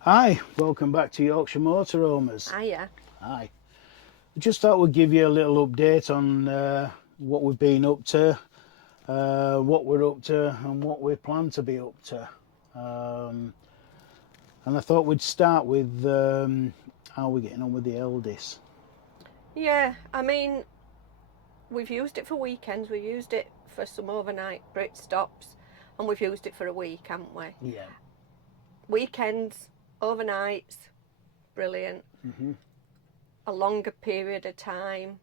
Hi, welcome back to Yorkshire Motoroamers. Hiya. Hi. Just thought we'd give you a little update on what we've been up to, what we're up to, and what we plan to be up to. And I thought we'd start with how we're getting on with the eldest. Yeah, I mean, we've used it for weekends, we've used it for some overnight Brit stops, and we've used it for a week, haven't we? Yeah. Weekends, overnights, brilliant. Mm-hmm. A longer period of time,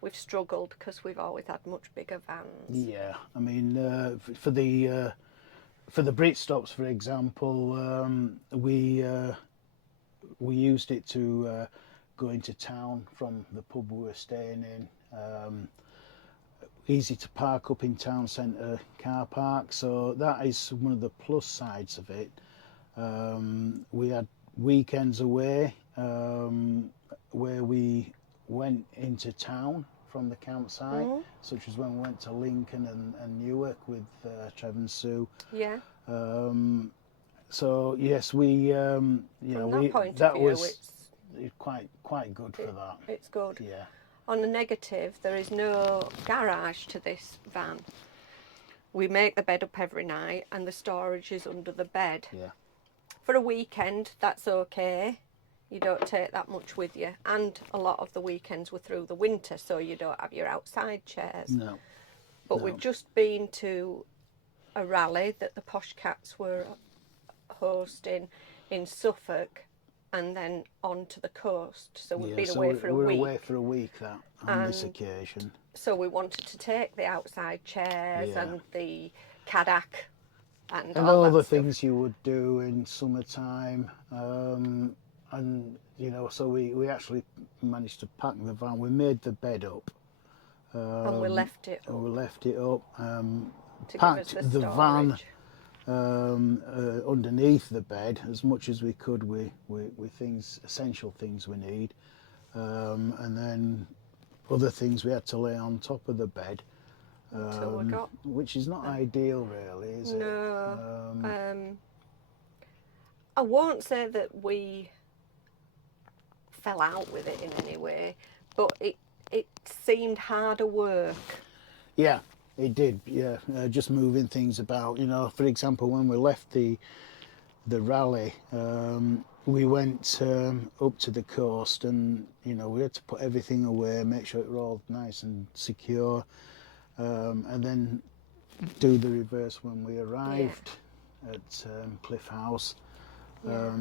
we've struggled because we've always had much bigger vans. Yeah. I mean, for the Brit stops, for example, we used it to go into town from the pub we were staying in. Easy to park up in town centre car park, so that is one of the plus sides of it. We had weekends away where we went into town from the campsite, such as when we went to Lincoln and Newark with Trev and Sue. Yeah, So yes, we from that point of view, was quite good for that. it's good. Yeah. On the negative, there is no garage to this van. We make the bed up every night and the storage is under the bed. Yeah. For a weekend, that's okay. You don't take that much with you. And a lot of the weekends were through the winter, so you don't have your outside chairs. No. But No. we've just been to a rally that the Posh Cats were hosting in Suffolk and then on to the coast. So we've been away for a we're week. away for a week on this occasion. So we wanted to take the outside chairs Yeah. and the Kadak and And all all that the stuff. things you would do in summertime, and so we actually managed to pack the van. We made the bed up, And we left it and we left it up. to Packed give us the the van storage. underneath the bed as much as we could with things, essential things we need, and then other things we had to lay on top of the bed. Until we got Which is not ideal, really, is it? no. I won't say that we fell out with it in any way, but it seemed harder work. Yeah, it did. Yeah, just moving things about. For example, when we left the rally, we went up to the coast, and we had to put everything away, make sure it was all nice and secure, and then do the reverse when we arrived at Cliff House.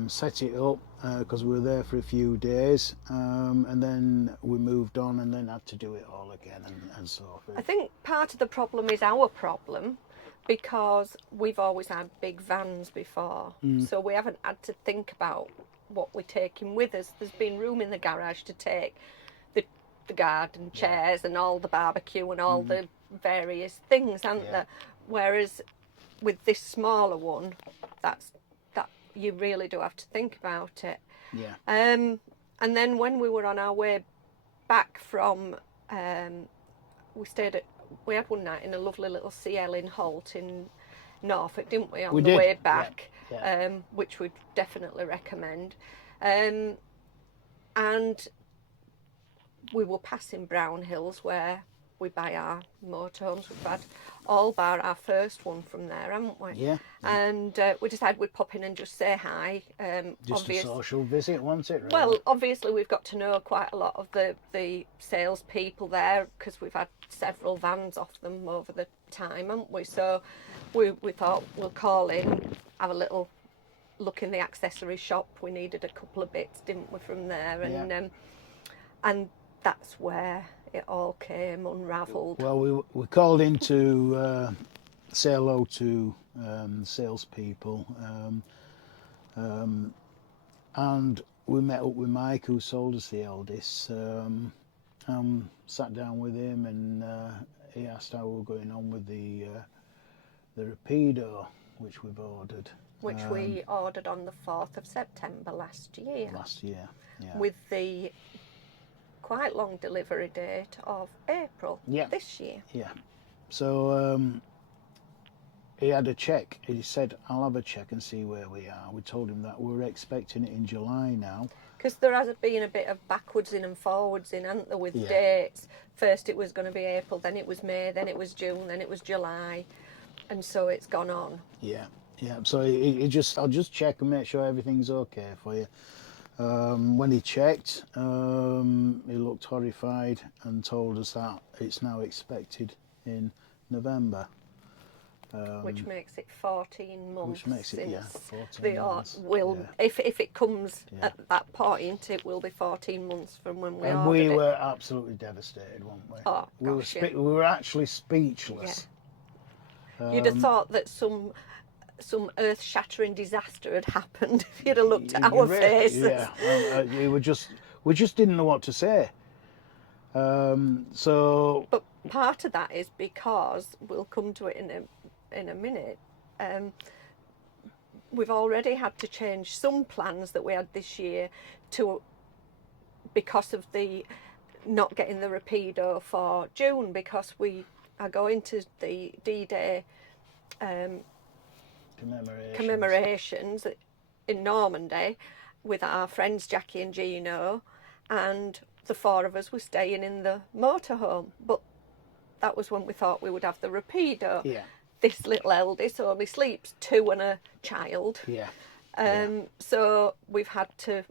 Set it up because we were there for a few days, and then we moved on, and then had to do it all again and so forth. I think part of the problem is our problem because we've always had big vans before, so we haven't had to think about what we're taking with us. There's been room in the garage to take the garden chairs and all the barbecue and all the various things, hasn't there? Whereas with this smaller one, that you really do have to think about it. Yeah. And then when we were on our way back from, we had one night in a lovely little CL in Holt in Norfolk, didn't we? On We the did. way back, Yeah. which we'd definitely recommend. And we were passing Brown Hills where we buy our motorhomes. We've had all bar our first one from there, haven't we? Yeah. And we decided we'd pop in and just say hi. Just a social visit, wasn't it? Really? Well, obviously we've got to know quite a lot of the salespeople there because we've had several vans off them over the time, haven't we? So we thought we'll call in, have a little look in the accessory shop. We needed a couple of bits, didn't we, from there? And that's where it all came unravelled. Well, we called in to say hello to salespeople, and we met up with Mike, who sold us the eldest. Sat down with him, and he asked how we were going on with the Rapido, which we've ordered. Which we ordered on the 4th of September last year. Yeah. With the quite long delivery date of April this year. Yeah. So he had a check. He said, I'll have a check and see where we are. We told him that we're expecting it in July now. Because there has been a bit of backwards in and forwards in, hasn't there, with Yeah. dates. First it was going to be April, then it was May, then it was June, then it was July, and so it's gone on. Yeah, yeah. So I'll just check and make sure everything's okay for you. When he checked, he looked horrified and told us that it's now expected in November. Which makes it 14 months. Which makes it, yeah, since 14 the months. will, Yeah. if it comes Yeah. at that point, it will be 14 months from when we And ordered we it. were absolutely devastated, weren't we? Oh, gosh, yeah. We were actually speechless. You'd have thought that some earth-shattering disaster had happened if you'd have looked at our faces. Yeah, we just didn't know what to say. So, But part of that is because we'll come to it in a minute. We've already had to change some plans that we had this year because of the not getting the Rapido for June, because we are going to the D-Day commemorations in Normandy with our friends Jackie and Gino, and the four of us were staying in the motorhome. But that was when we thought we would have the Rapido. yeah, This little eldest only sleeps 2 and a child. yeah. So we've had to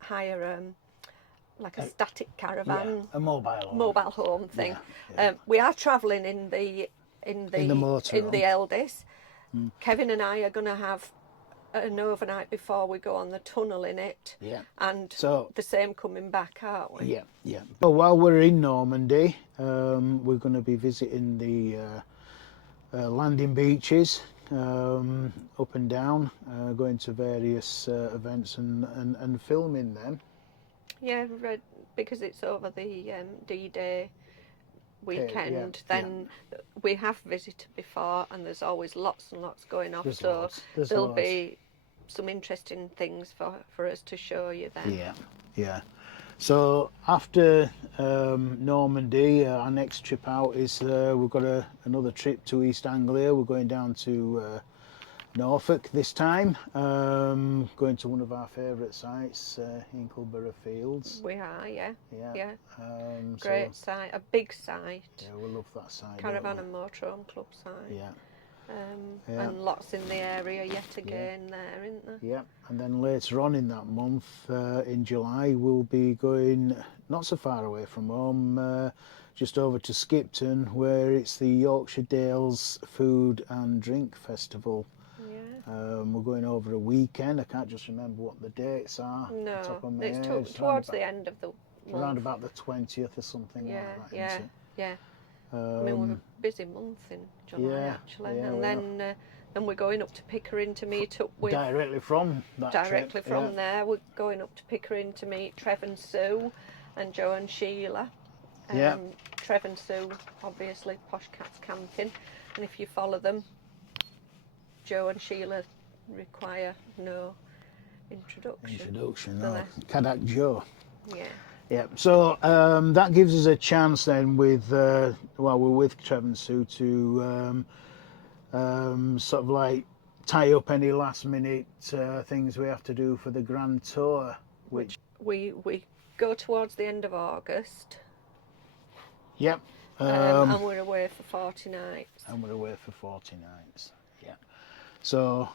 hire like a static caravan, A mobile home thing. Yeah. We are travelling in the motorhome. eldest. Kevin and I are going to have an overnight before we go on the tunnel in it. Yeah. And So, the same coming back, aren't we? yeah, yeah. But while we're in Normandy, we're going to be visiting the landing beaches, up and down, going to various events and filming them. Yeah, because it's over the D-Day weekend, then we have visited before, and there's always lots and lots going off. There'll be some interesting things for us to show you then. Yeah, yeah. So after Normandy, our next trip out is we've got another trip to East Anglia. We're going down to Norfolk this time, going to one of our favourite sites, Inkleborough Fields. We are, yeah. Great site, a big site. Yeah, we love that site. Caravan and Motorhome Club site. Yeah. And lots in the area yet again there, isn't there? Yeah, and then later on in that month, in July, we'll be going not so far away from home, just over to Skipton, where it's the Yorkshire Dales Food and Drink Festival. Yeah. We're going over a weekend. I can't just remember what the dates are. No, off the top of my it's head. towards the end of the month. Around about the 20th or something like that. Yeah, isn't it? yeah. I mean, we're a busy month in July, actually. Yeah, and then we're going up to Pickering to meet up with... Directly from that Directly trip, from there, we're going up to Pickering to meet Trev and Sue and Joe and Sheila. Trev and Sue, obviously, Posh Cats Camping. And if you follow them, Joe and Sheila require no introduction. No. Cadak Joe. Yeah. Yeah, so that gives us a chance then while we're with Trev and Sue to sort of like tie up any last minute things we have to do for the Grand Tour, which... We go towards the end of August. Yep. And we're away for 40 nights. Yeah. So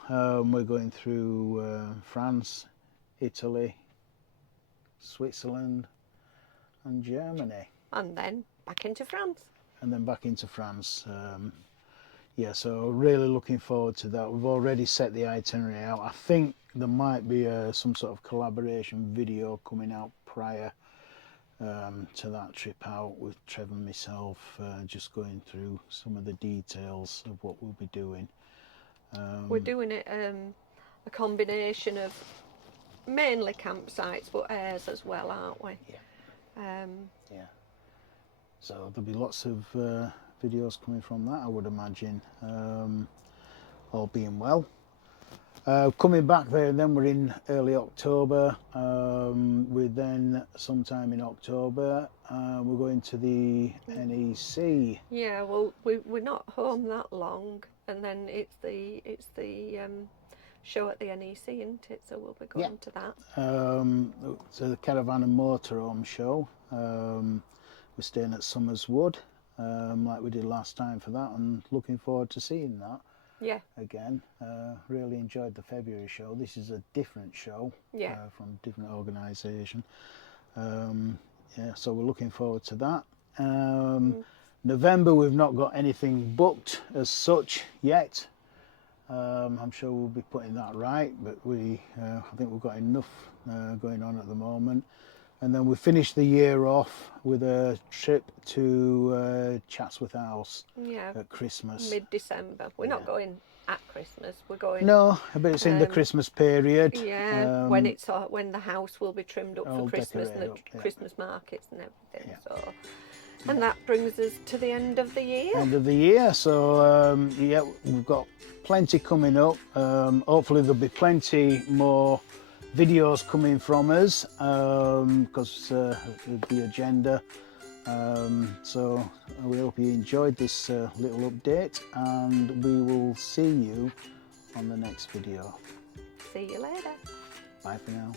we're going through France, Italy, Switzerland, and Germany. And then back into France. Yeah, so really looking forward to that. We've already set the itinerary out. I think there might be some sort of collaboration video coming out prior to that trip out with Trev and myself, just going through some of the details of what we'll be doing. We're doing it a combination of mainly campsites, but airs as well, aren't we? Yeah. So there'll be lots of videos coming from that, I would imagine, all being well. Coming back there, and then we're in early October. We're then sometime in October. We're going to the NEC. Yeah, well, we're not home that long, and then it's the show at the NEC, isn't it? So we'll be going to that. So the Caravan and Motorhome show. We're staying at Somers Wood, like we did last time for that, and looking forward to seeing that. Yeah. Again, really enjoyed the February show. This is a different show, from a different organisation. So we're looking forward to that. November, we've not got anything booked as such yet. I'm sure we'll be putting that right, but I think we've got enough going on at the moment. And then we finished the year off with a trip to Chatsworth House at Christmas. Mid-December. We're not going at Christmas. We're going. No, but it's in the Christmas period. Yeah, when the house will be trimmed up for Christmas and the up, Christmas markets and everything. Yeah. So, and that brings us to the end of the year. End of the year. So we've got plenty coming up. Hopefully there'll be plenty more videos coming from us, because of the agenda. So we hope you enjoyed this little update, and we will see you on the next video. See you later. Bye for now.